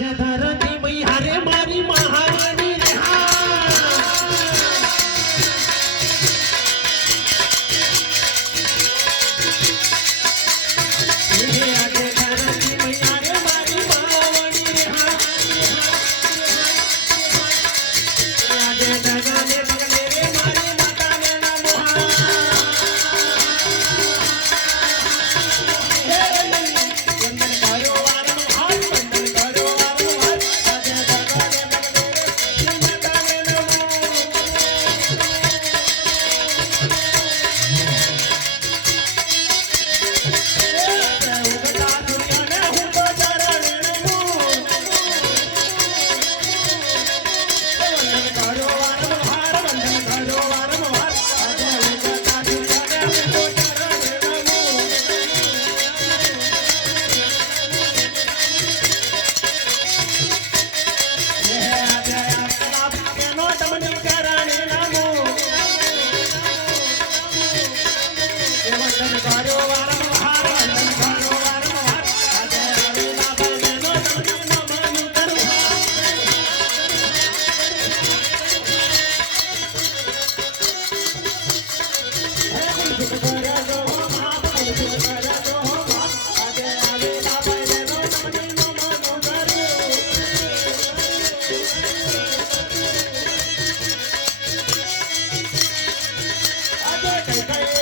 Raja Hey, hey, hey.